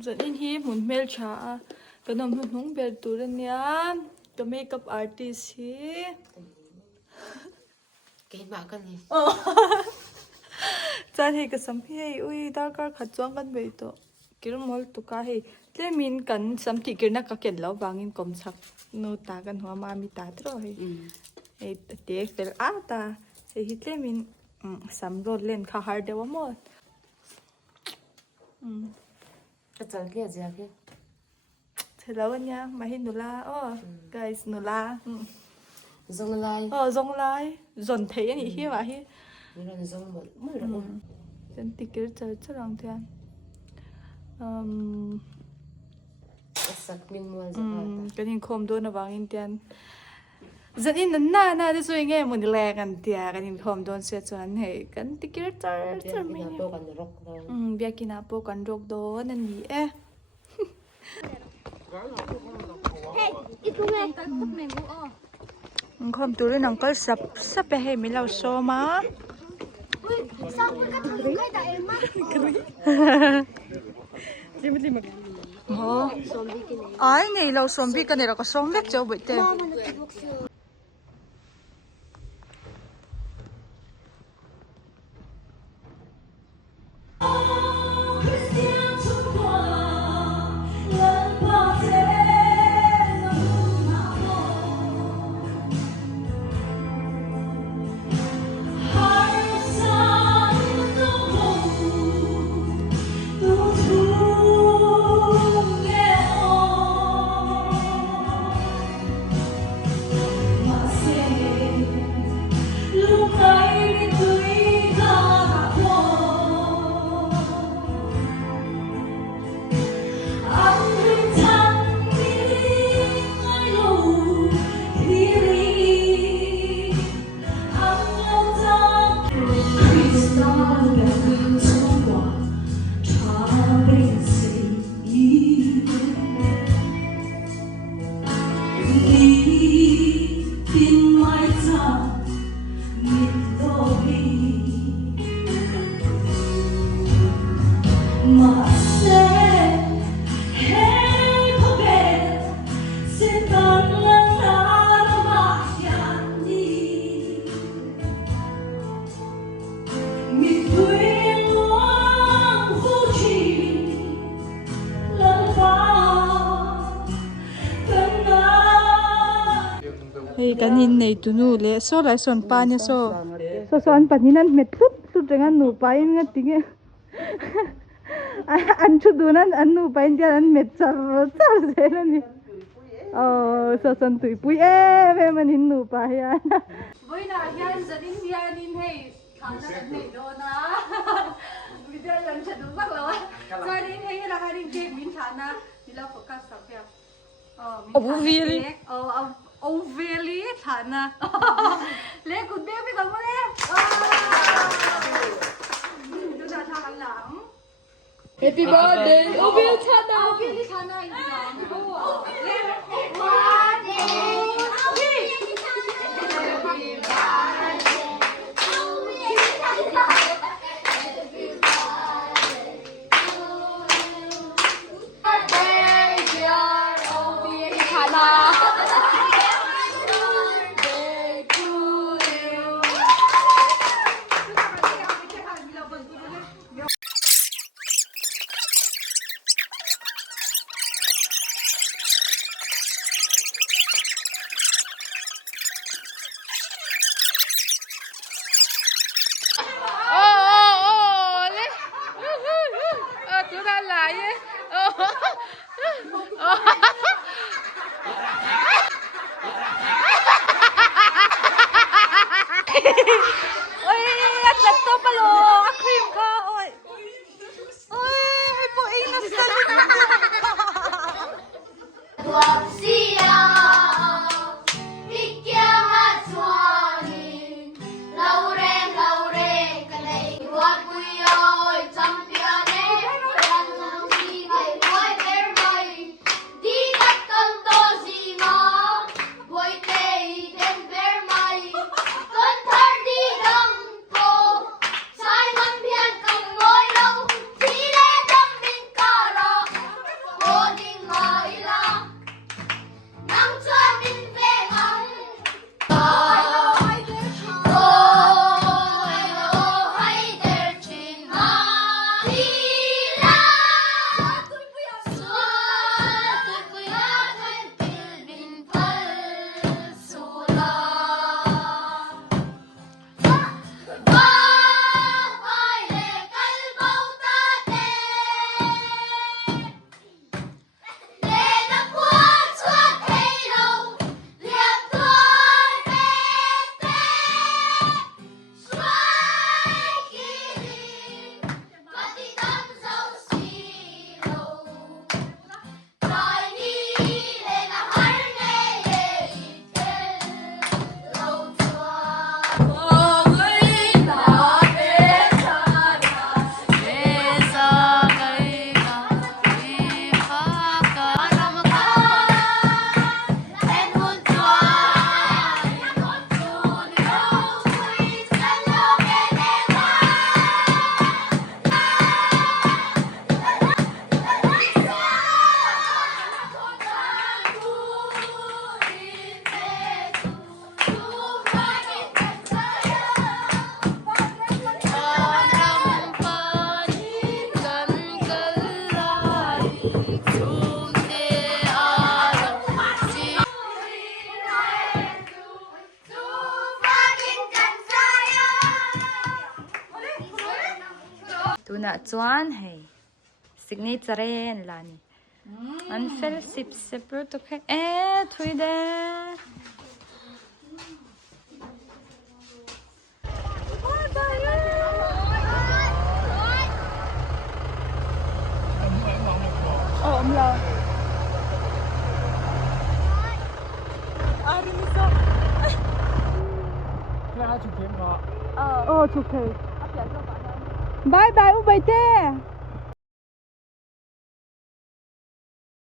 Dẫn in hi Hmunhmeltha cái nôm Hmunhmeltha lên nha cái makeup artist hi cái bà con này cha thì cái sắm hi ui dar kar khát chuang kan bei to kiểu mol tu ka hi tle min kan sam ti kirna ka ken lo wangin kom sak no ta kan hoa ma mi ta tro hi e te fel a ta se hi tle min sam ro len kha har dewa mo cái chân kia gì kia thế lâu nha mà hi nula guys nula dòng lai dòng lai dồn thế nhỉ hi mà hi mình là dòng mới rồi chân tì kiểu chơi rất lòng thiên sắc mình mua cái hình khom đôi nó vàng in tiền dẫn in na na để rồi nghe một lẹกันเตียกันhình khom đôi sẽ cho anh hệกันtì kiểu chơi chơi mình bia kina po kan rok do nên gì khom tu lên nòng có sập sắp về hệ mình lau xô má ai này lau xôm bi cái này là có xôm vét cho bự tê cái nhìn này tụi nó lẽ số lại son pa nha số son pa nhìn anh mệt lút rằng anh nụ pa em nghe tiếng anh chút đun anh nụ pa em anh mệt char thế này son tụi bụi em mà nhìn nụ pa ya với là yan gia đình yan in hay khán giả này đó na bây giờ lần chặt đúng bắt rồi gia đình hay là gia đình kia mình chán na thì là focus sao kia overly thlahna le good baby con mo le chúng ta thang ăn lắm Happy birthday Hmunhmeltha thlahna in chuan hei signature la ni an fel sip separate to khe thui de ông là đi mi sao cái hai chục kiếm đó chụp hình bye bye u bye te